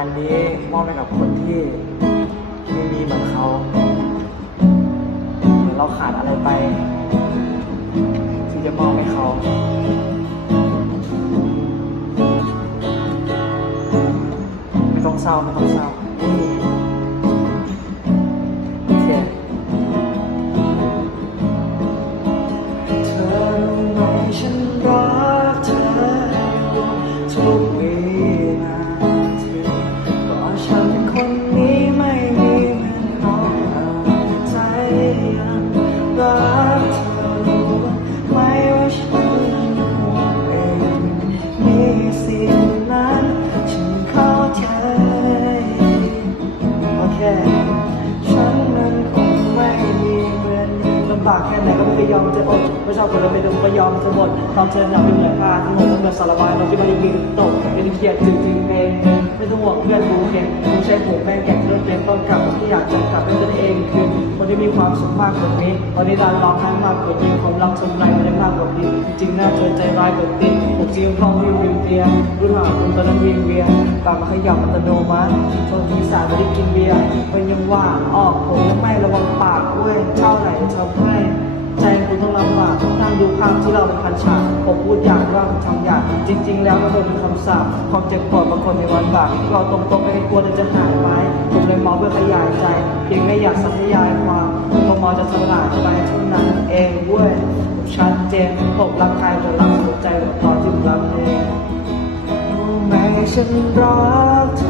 านนี้มอบให้กับคนที่ไม่มีเหมือนเขาหรือเราขาดอะไรไป ที่จะมอบให้เขาไม่ต้องเศร้าไม่ต้องเศร้า สิ่งนั้นฉันเข้าใจโอเคฉันนั้นคงไม่มีเหมือนลำบากแค่ไหนก็ไม่ยอมจะอดไม่ชอบคนเราไม่ต้องก็ยอมจะหมดตอนเธอหนาวเป็นเหมือนผ้าทั้งหมดเหมือนสารบายเราที่ไม่ได้ยิงตกเป็นเครียดจริงๆเองไม่ต้องห่วงเพื่อนกูเองมึงใช้ผมแม่งแก่เรื่องเกมต้นกลับที่อยากจะกลับด้วยตนเองคือคนที่มีความสุขมากกว่านี้วันนี้ดานร้องไห้มากกว่า ดีจริงๆน่าเธอใจร้ายกว่านี้ผมจริงห้องวิววิวเตียงรุ่นหาคุณตอนนั้นวิงเวียนปากมาขยับอัตโนมัติตอนที่สามไม่ได้กินเบียร์มันยังว่าออกผมไม่ระวังปากด้วยเท่าไหร่ทำให้ใจคุณต้องลำบากต้องนั่งดูภาพที่เราเป็นพันฉากผมพูดอย่างว่าผมทำอย่างจริง ๆ แล้วก็เป็นคำสาปความเจ็บปวดบางคนในวันบากเราตรงๆไม่ได้กลัวจะหายไหมผมเลยมองเพื่อขยายใจเพียงไม่อยากสัญญายความผมมองจะสลายไปเท่านั้น เจนผมรักใครแต่รักหัวใจแบบพอที่รักเองรู้ไหมฉันรักเธออยู่ทุก